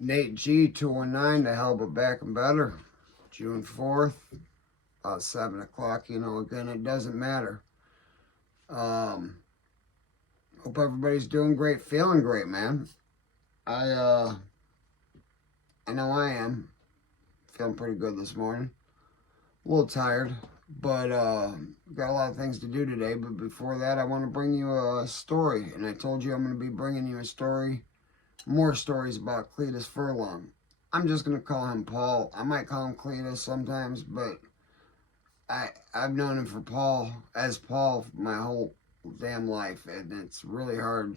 Nate G 219 to Hell But Back and Better, June 4th, 7 o'clock. Again, it doesn't matter. Hope everybody's doing great, feeling great, man. I know I am feeling pretty good this morning. A little tired, but got a lot of things to do today. But before that, I want to bring you a story, and I told you I'm going to be bringing you a story. More stories about Cletus Furlong. I'm just going to call him Paul. I might call him Cletus sometimes, but I've known him for Paul my whole damn life, and it's really hard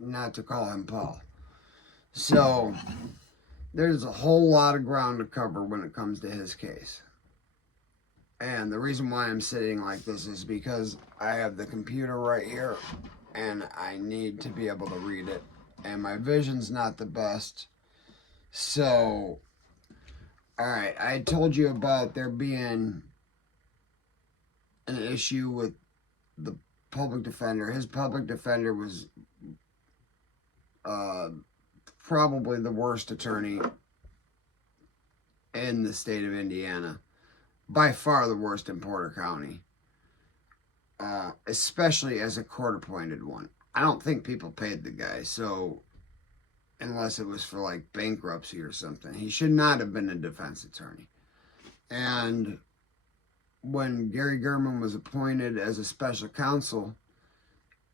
not to call him Paul. So there's a whole lot of ground to cover when it comes to his case. And the reason why I'm sitting like this is because I have the computer right here, and I need to be able to read it. And my vision's not the best. So, alright, I told you about there being an issue with the public defender. His public defender was probably the worst attorney in the state of Indiana. By far the worst in Porter County. Especially as a court-appointed one. I don't think people paid the guy, so unless it was for like bankruptcy or something. He should not have been a defense attorney. And when Gary Gurman was appointed as a special counsel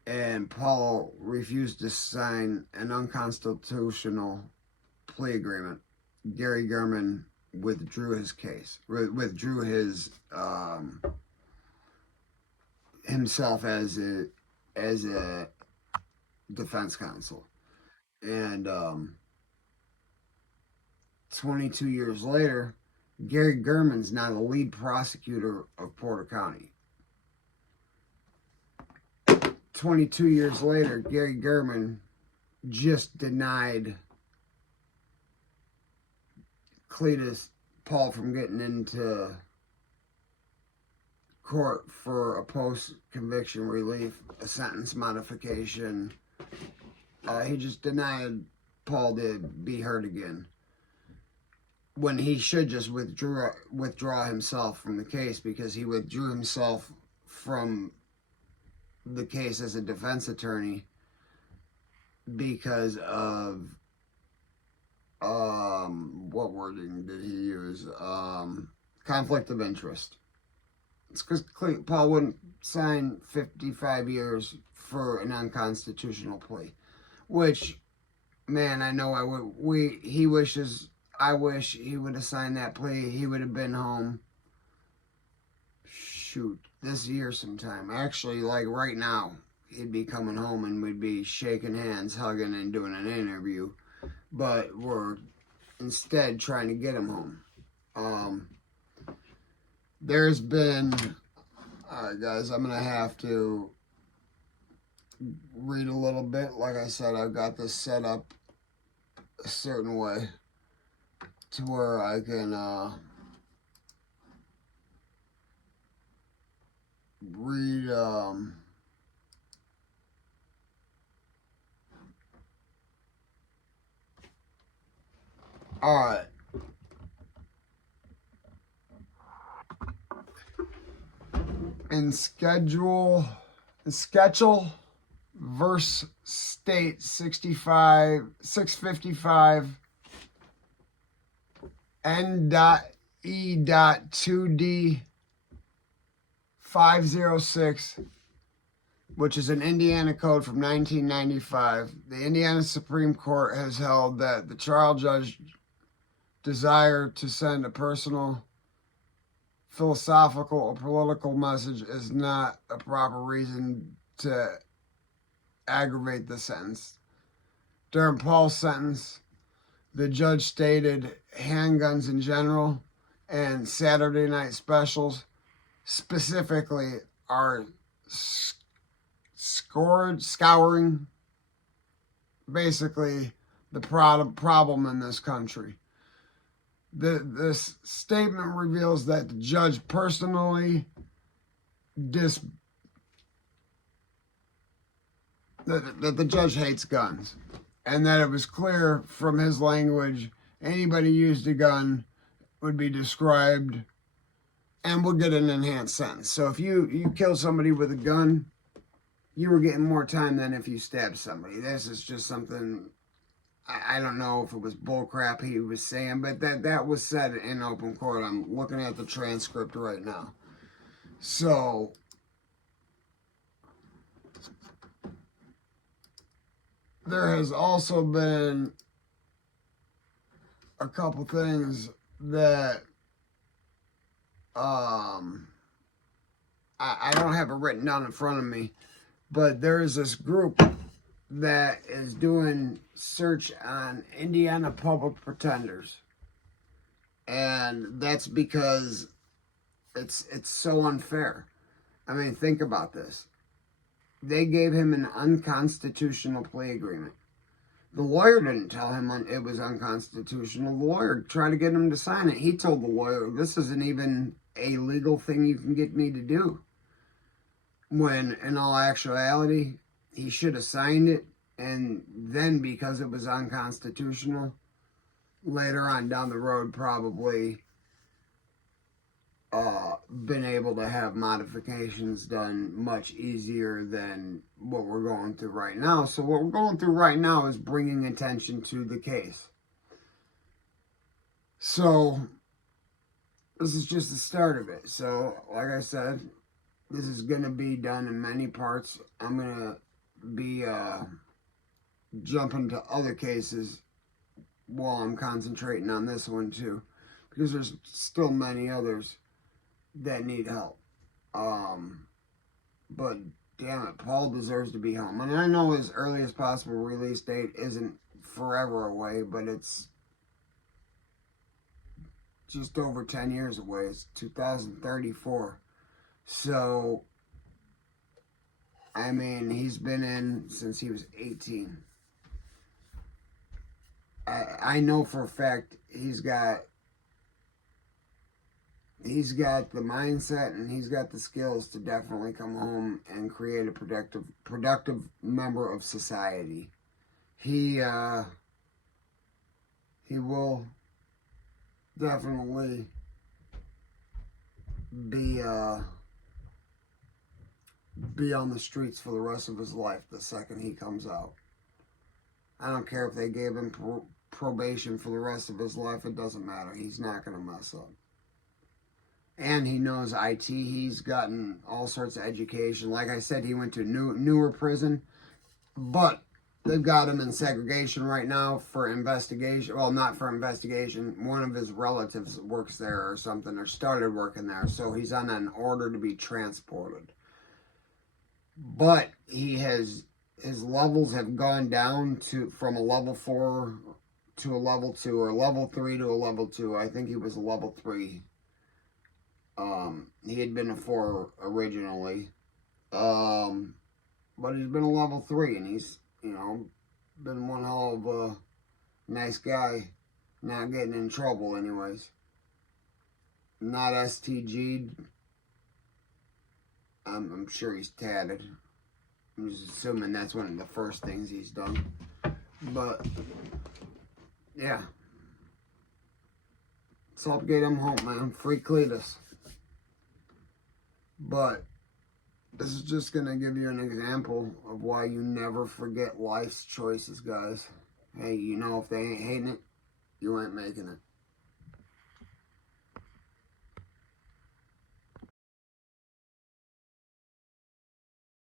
and Paul refused to sign an unconstitutional plea agreement, Gary Gurman withdrew his case, withdrew his himself as a defense counsel. And 22 years later, Gary Gurman's now the lead prosecutor of Porter County. 22 years later, Gary Gurman just denied Cletus Paul from getting into court for a post-conviction relief, a sentence modification. He just denied Paul to be heard again, when he should just withdraw himself from the case, because he withdrew himself from the case as a defense attorney because of what wording did he use? Conflict of interest. It's because Paul wouldn't sign 55 years for an unconstitutional plea, which, man, I know I wish he would have signed that plea. He would have been home, this year sometime. Actually, like right now, he'd be coming home and we'd be shaking hands, hugging, and doing an interview. But we're instead trying to get him home. There's been... Alright, guys, I'm going to have to read a little bit. Like I said, I've got this set up a certain way to where I can read alright. In Schedule verse State 655 N.E.2D 506, which is an Indiana code from 1995, the Indiana Supreme Court has held that the trial judge desire to send a personal, philosophical, or political message is not a proper reason to aggravate the sentence. During Paul's sentence, the judge stated handguns in general and Saturday night specials specifically are scouring basically the problem in this country. This statement reveals that the judge personally that the judge hates guns, and that it was clear from his language anybody used a gun would be described and would get an enhanced sentence. So if you kill somebody with a gun, you were getting more time than if you stabbed somebody. This is just something, I don't know if it was bullcrap he was saying, but that was said in open court. I'm looking at the transcript right now. So there has also been a couple things that I don't have it written down in front of me, but there is this group that is doing search on Indiana public pretenders, and that's because it's so unfair. I mean, think about this. They gave him an unconstitutional plea agreement. The lawyer didn't tell him it was unconstitutional. The lawyer tried to get him to sign it. He told the lawyer, this isn't even a legal thing you can get me to do. When in all actuality, he should have signed it, and then because it was unconstitutional, later on down the road probably been able to have modifications done much easier than what we're going through right now. So what we're going through right now is bringing attention to the case. So this is just the start of it. So like I said, this is going to be done in many parts. I'm going to be jumping to other cases while I'm concentrating on this one too, because there's still many others that need help. But damn it, Paul deserves to be home. And I know his earliest possible release date isn't forever away, but it's just over 10 years away. It's 2034. So, I mean, he's been in since he was 18. I know for a fact he's got the mindset and he's got the skills to definitely come home and create a productive member of society. He will definitely be on the streets for the rest of his life the second he comes out. I don't care if they gave him probation for the rest of his life. It doesn't matter. He's not going to mess up. And he knows IT. He's gotten all sorts of education. Like I said, he went to newer prison, but they've got him in segregation right now for investigation. Well, not for investigation. One of his relatives works there or something, or started working there. So he's on an order to be transported. But his levels have gone down from a level 4 to a level 2, or level 3 to a level 2. I think he was a level 3. He had been a 4 originally. But he's been a level 3, and he's, been one hell of a nice guy, not getting in trouble anyways. Not STG'd. I'm sure he's tatted. I'm just assuming that's one of the first things he's done. But, yeah. Let's help get him home, man. Free Cletus. But this is just going to give you an example of why you never forget life's choices, guys. Hey, if they ain't hating it, you ain't making it.